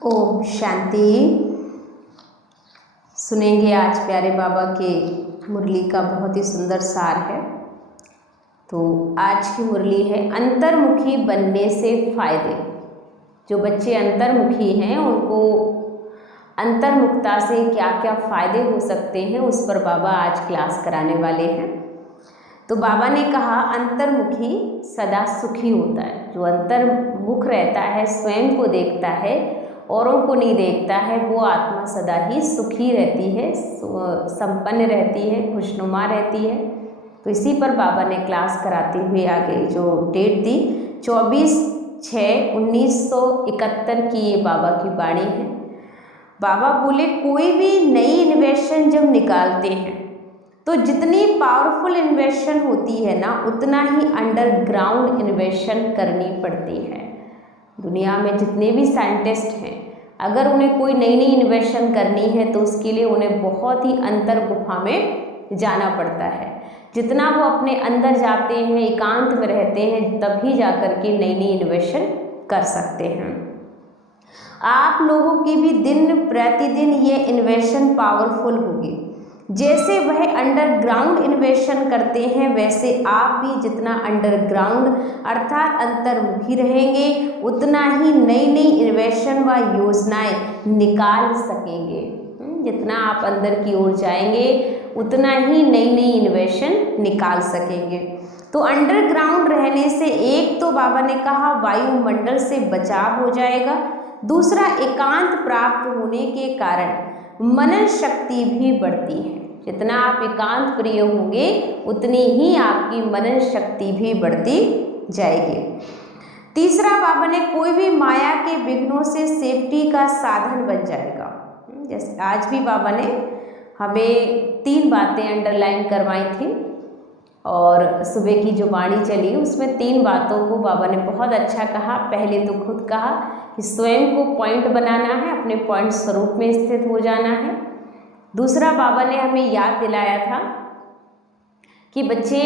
ओम शांति। सुनेंगे आज प्यारे बाबा के मुरली का बहुत ही सुंदर सार है। तो आज की मुरली है अंतर्मुखी बनने से फायदे। जो बच्चे अंतर्मुखी हैं उनको अंतर्मुखता से क्या क्या फ़ायदे हो सकते हैं उस पर बाबा आज क्लास कराने वाले हैं। तो बाबा ने कहा अंतर्मुखी सदा सुखी होता है। जो अंतर्मुख रहता है, स्वयं को देखता है, औरों को नहीं देखता है, वो आत्मा सदा ही सुखी रहती है, संपन्न रहती है, खुशनुमा रहती है। तो इसी पर बाबा ने क्लास कराते हुए आगे जो डेट दी 24/6/1971 की ये बाबा की वाणी है। बाबा बोले कोई भी नई इन्वेंशन जब निकालते हैं तो जितनी पावरफुल इन्वेंशन होती है ना, उतना ही अंडरग्राउंड इन्वेंशन करनी पड़ती है। दुनिया में जितने भी साइंटिस्ट हैं, अगर उन्हें कोई नई नई इन्वेंशन करनी है तो उसके लिए उन्हें बहुत ही अंतर गुफा में जाना पड़ता है। जितना वो अपने अंदर जाते हैं, एकांत में रहते हैं, तभी जाकर के नई नई इन्वेंशन कर सकते हैं। आप लोगों की भी दिन प्रतिदिन ये इन्वेंशन पावरफुल होगी। जैसे वह अंडरग्राउंड इन्वेंशन करते हैं, वैसे आप भी जितना अंडरग्राउंड अर्थात अंतर्मुखी रहेंगे, उतना ही नई नई इन्वेंशन व योजनाएं निकाल सकेंगे। जितना आप अंदर की ओर जाएंगे, उतना ही नई नई इन्वेंशन निकाल सकेंगे। तो अंडरग्राउंड रहने से एक तो बाबा ने कहा वायुमंडल से बचाव हो जाएगा, दूसरा एकांत प्राप्त होने के कारण मनन शक्ति भी बढ़ती है। जितना आप एकांत प्रिय होंगे, उतनी ही आपकी मनन शक्ति भी बढ़ती जाएगी। तीसरा बाबा ने कोई भी माया के विघ्नों से सेफ्टी का साधन बन जाएगा। जैसे आज भी बाबा ने हमें 3 बातें अंडरलाइन करवाई थी और सुबह की जो वाणी चली उसमें 3 बातों को बाबा ने बहुत अच्छा कहा। पहले तो खुद कहा कि स्वयं को पॉइंट बनाना है, अपने पॉइंट स्वरूप में स्थित हो जाना है। दूसरा बाबा ने हमें याद दिलाया था कि बच्चे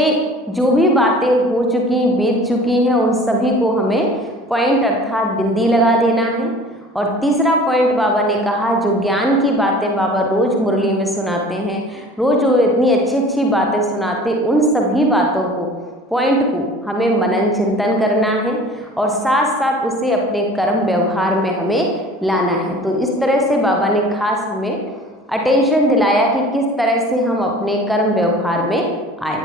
जो भी बातें हो चुकी, बीत चुकी हैं, उन सभी को हमें पॉइंट अर्थात बिंदी लगा देना है। और तीसरा पॉइंट बाबा ने कहा जो ज्ञान की बातें बाबा रोज़ मुरली में सुनाते हैं, रोज़ जो इतनी अच्छी अच्छी बातें सुनाते, उन सभी बातों को, पॉइंट को हमें मनन चिंतन करना है और साथ साथ उसे अपने कर्म व्यवहार में हमें लाना है। तो इस तरह से बाबा ने खास हमें अटेंशन दिलाया कि किस तरह से हम अपने कर्म व्यवहार में आए।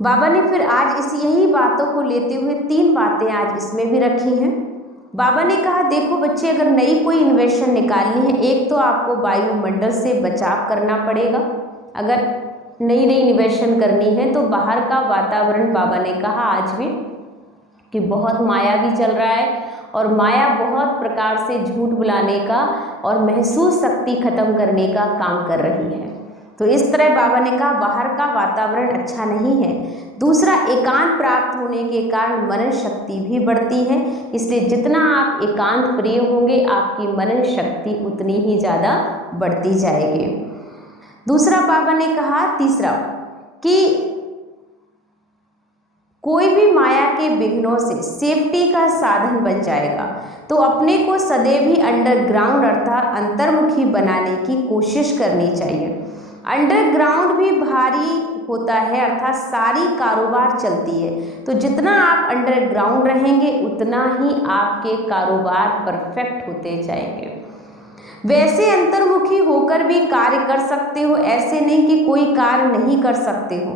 बाबा ने फिर आज यही बातों को लेते हुए 3 बातें आज इसमें भी रखी हैं। बाबा ने कहा देखो बच्चे, अगर नई कोई इन्वेंशन निकालनी है, एक तो आपको वायुमंडल से बचाव करना पड़ेगा। अगर नई नई इन्वेंशन करनी है तो बाहर का वातावरण, बाबा ने कहा आज भी कि बहुत माया भी चल रहा है और माया बहुत प्रकार से झूठ बुलाने का और महसूस शक्ति खत्म करने का काम कर रही है। तो इस तरह बाबा ने कहा बाहर का वातावरण अच्छा नहीं है। दूसरा, एकांत प्राप्त होने के कारण मनन शक्ति भी बढ़ती है, इसलिए जितना आप एकांत प्रिय होंगे, आपकी मनन शक्ति उतनी ही ज़्यादा बढ़ती जाएगी। दूसरा बाबा ने कहा, तीसरा कि कोई भी माया के विघ्नों से सेफ्टी का साधन बन जाएगा। तो अपने को सदैव ही अंडरग्राउंड अर्थात अंतर्मुखी बनाने की कोशिश करनी चाहिए। अंडरग्राउंड भी भारी होता है, अर्थात सारी कारोबार चलती है। तो जितना आप अंडरग्राउंड रहेंगे, उतना ही आपके कारोबार परफेक्ट होते जाएंगे। वैसे अंतर्मुखी होकर भी कार्य कर सकते हो, ऐसे नहीं कि कोई कार्य नहीं कर सकते हो।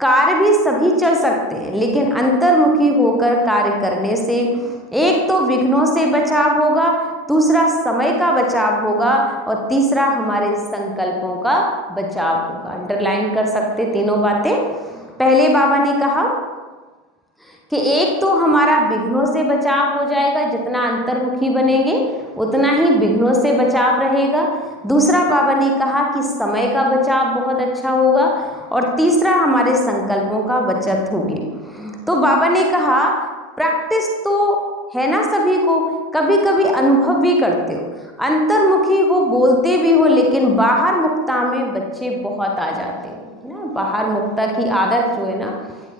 कार्य भी सभी चल सकते हैं, लेकिन अंतर्मुखी होकर कार्य करने से एक तो विघ्नों से बचाव होगा, दूसरा समय का बचाव होगा और तीसरा हमारे संकल्पों का बचाव होगा। अंडरलाइन कर सकते तीनों बातें। पहले बाबा ने कहा कि एक तो हमारा विघ्नों से बचाव हो जाएगा, जितना अंतर्मुखी बनेंगे उतना ही विघ्नों से बचाव रहेगा। दूसरा बाबा ने कहा कि समय का बचाव बहुत अच्छा होगा और तीसरा हमारे संकल्पों का बचत होगी। तो बाबा ने कहा प्रैक्टिस तो है ना सभी को, कभी कभी अनुभव भी करते हो, अंतर्मुखी हो, बोलते भी हो, लेकिन बाहर मुक्ता में बच्चे बहुत आ जाते हैं ना। बाहर मुक्ता की आदत जो है ना,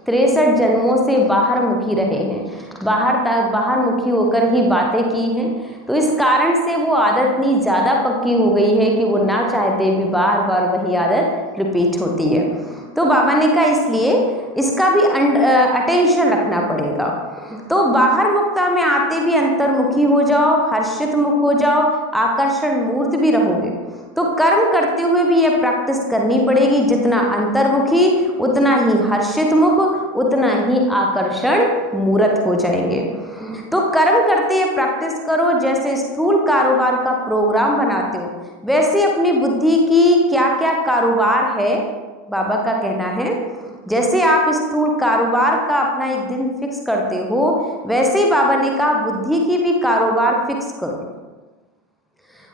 63 जन्मों से बाहर मुखी रहे हैं, बाहरमुखी होकर ही बातें की हैं, तो इस कारण से वो आदत इतनी ज़्यादा पक्की हो गई है कि वो ना चाहते भी बार बार वही आदत रिपीट होती है। तो बाबा ने कहा इसलिए इसका भी अटेंशन रखना पड़ेगा। तो बाहर मुक्ता में आते भी अंतर्मुखी हो जाओ, हर्षित मुख हो जाओ, आकर्षण मूर्त भी रहोगे। तो कर्म करते हुए भी ये प्रैक्टिस करनी पड़ेगी, जितना अंतर्मुखी उतना ही हर्षित मुख, उतना ही आकर्षण मूर्त हो जाएंगे। तो कर्म करते ये प्रैक्टिस करो, जैसे स्थूल कारोबार का प्रोग्राम बनाते हो वैसे अपनी बुद्धि की क्या क्या कारोबार है, बाबा का कहना है जैसे आप स्थूल कारोबार का अपना एक दिन फिक्स करते हो, वैसे ही बाबा ने कहा बुद्धि की भी कारोबार फिक्स करो।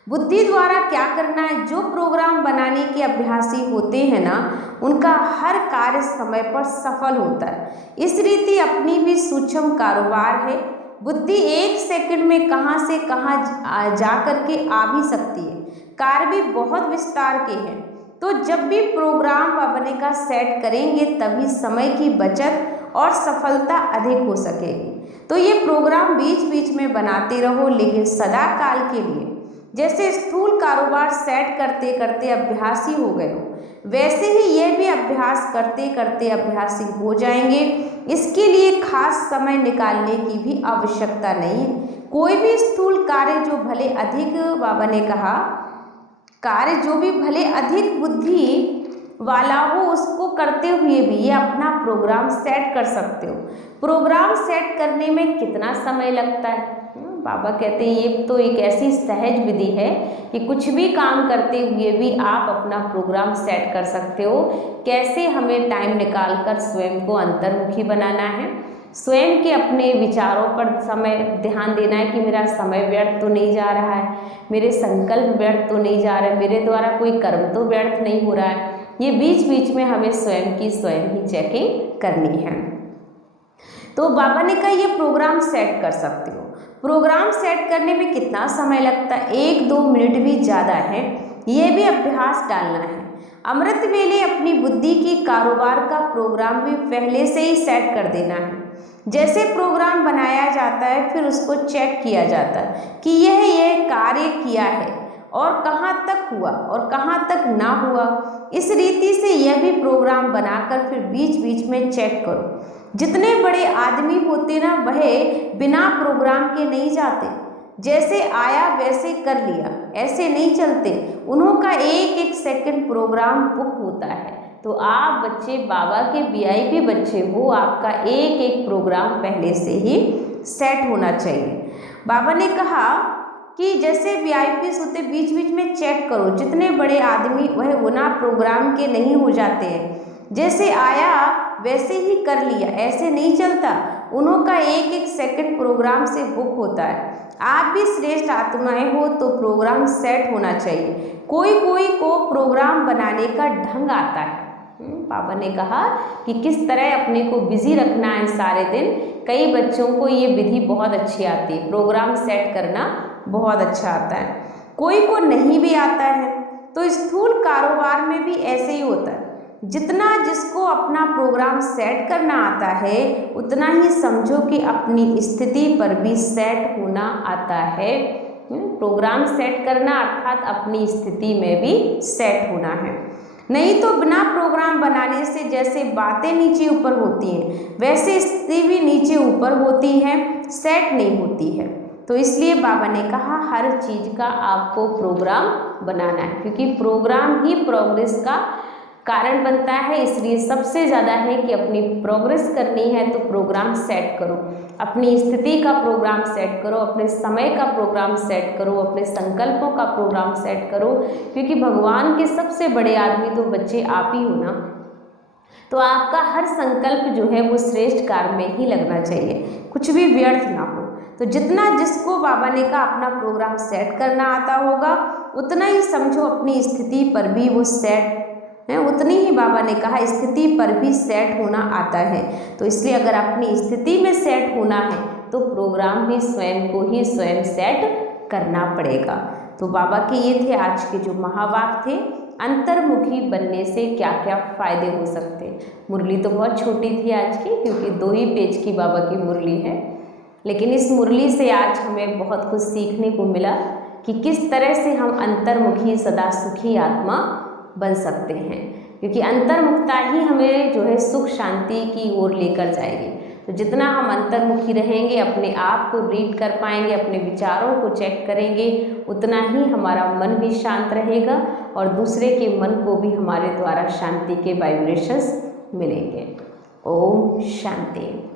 बुद्धि द्वारा क्या करना है, जो प्रोग्राम बनाने के अभ्यासी होते हैं ना, उनका हर कार्य समय पर सफल होता है। इस रीति अपनी भी सूक्ष्म कारोबार है। बुद्धि एक सेकंड में कहाँ से कहाँ जा करके आ भी सकती है। कार्य भी बहुत विस्तार के हैं। तो जब भी प्रोग्राम बाबा ने का सेट करेंगे तभी समय की बचत और सफलता अधिक हो सकेगी। तो ये प्रोग्राम बीच बीच में बनाते रहो, लेकिन सदा काल के लिए। जैसे स्थूल कारोबार सेट करते करते अभ्यासी हो गए हो, वैसे ही ये भी अभ्यास करते करते अभ्यासी हो जाएंगे। इसके लिए खास समय निकालने की भी आवश्यकता नहीं है। कोई भी स्थूल कार्य जो भले अधिक, बाबा ने कहा कार्य जो भी भले अधिक बुद्धि वाला हो, उसको करते हुए भी ये अपना प्रोग्राम सेट कर सकते हो। प्रोग्राम सेट करने में कितना समय लगता है? बाबा कहते हैं ये तो एक ऐसी सहज विधि है कि कुछ भी काम करते हुए भी आप अपना प्रोग्राम सेट कर सकते हो। कैसे? हमें टाइम निकाल कर स्वयं को अंतर्मुखी बनाना है, स्वयं के अपने विचारों पर समय ध्यान देना है कि मेरा समय व्यर्थ तो नहीं जा रहा है, मेरे संकल्प व्यर्थ तो नहीं जा रहे हैं, मेरे द्वारा कोई कर्म तो व्यर्थ नहीं हो रहा है। ये बीच बीच में हमें स्वयं ही चेकिंग करनी है। तो बाबा ने कहा ये प्रोग्राम सेट कर सकते हो। प्रोग्राम सेट करने में कितना समय लगता है? 1-2 मिनट भी ज़्यादा है। ये भी अभ्यास डालना है। अमृत वेले अपनी बुद्धि की कारोबार का प्रोग्राम भी पहले से ही सेट कर देना है। जैसे प्रोग्राम बनाया जाता है फिर उसको चेक किया जाता है कि यह कार्य किया है और कहाँ तक हुआ और कहाँ तक ना हुआ। इस रीति से यह भी प्रोग्राम बनाकर फिर बीच बीच में चेक करो। जितने बड़े आदमी होते ना, वह बिना प्रोग्राम के नहीं जाते। जैसे आया वैसे कर लिया, ऐसे नहीं चलते। उन्हों का एक एक सेकंड प्रोग्राम बुक होता है। तो आप बच्चे बाबा के VIP बच्चे हो, आपका एक एक प्रोग्राम पहले से ही सेट होना चाहिए। बाबा ने कहा कि जैसे VIP होते बीच बीच में चेक करो। जितने बड़े आदमी वह बिना प्रोग्राम के नहीं हो जाते हैं। जैसे आया वैसे ही कर लिया, ऐसे नहीं चलता। उन्हों का एक एक सेकंड प्रोग्राम से बुक होता है। आप भी श्रेष्ठ आत्माएं हो तो प्रोग्राम सेट होना चाहिए। कोई कोई को प्रोग्राम बनाने का ढंग आता है। पापा ने कहा कि किस तरह अपने को बिजी रखना है सारे दिन। कई बच्चों को ये विधि बहुत अच्छी आती है, प्रोग्राम सेट करना बहुत अच्छा आता है। कोई को नहीं भी आता है। तो स्थूल कारोबार में भी ऐसे ही होता है। जितना जिसको अपना प्रोग्राम सेट करना आता है, उतना ही समझो कि अपनी स्थिति पर भी सेट होना आता है। प्रोग्राम सेट करना अर्थात अपनी स्थिति में भी सेट होना है। नहीं तो बिना प्रोग्राम बनाने से जैसे बातें नीचे ऊपर होती हैं, वैसे स्थिति भी नीचे ऊपर होती है, सेट नहीं होती है। तो इसलिए बाबा ने कहा हर चीज़ का आपको प्रोग्राम बनाना है, क्योंकि प्रोग्राम ही प्रोग्रेस का कारण बनता है। इसलिए सबसे ज़्यादा है कि अपनी प्रोग्रेस करनी है तो प्रोग्राम सेट करो, अपनी स्थिति का प्रोग्राम सेट करो, अपने समय का प्रोग्राम सेट करो, अपने संकल्पों का प्रोग्राम सेट करो। क्योंकि भगवान के सबसे बड़े आदमी तो बच्चे आप ही हो ना। तो आपका हर संकल्प जो है वो श्रेष्ठ कार्य में ही लगना चाहिए, कुछ भी व्यर्थ ना हो। तो जितना जिसको बाबा ने कहा अपना प्रोग्राम सेट करना आता होगा, उतना ही समझो अपनी स्थिति पर भी वो सेट है, उतनी ही बाबा ने कहा स्थिति पर भी सेट होना आता है। तो इसलिए अगर अपनी स्थिति में सेट होना है तो प्रोग्राम भी स्वयं को ही स्वयं सेट करना पड़ेगा। तो बाबा के ये थे आज के जो महावाक्य थे, अंतर्मुखी बनने से क्या क्या फायदे हो सकते। मुरली तो बहुत छोटी थी आज की, क्योंकि 2 ही पेज की बाबा की मुरली है। लेकिन इस मुरली से आज हमें बहुत कुछ सीखने को मिला कि किस तरह से हम अंतर्मुखी सदा सुखी आत्मा बन सकते हैं, क्योंकि अंतर्मुखता ही हमें जो है सुख शांति की ओर लेकर जाएगी। तो जितना हम अंतर्मुखी रहेंगे, अपने आप को रीड कर पाएंगे, अपने विचारों को चेक करेंगे, उतना ही हमारा मन भी शांत रहेगा और दूसरे के मन को भी हमारे द्वारा शांति के वाइब्रेशंस मिलेंगे। ओम शांति।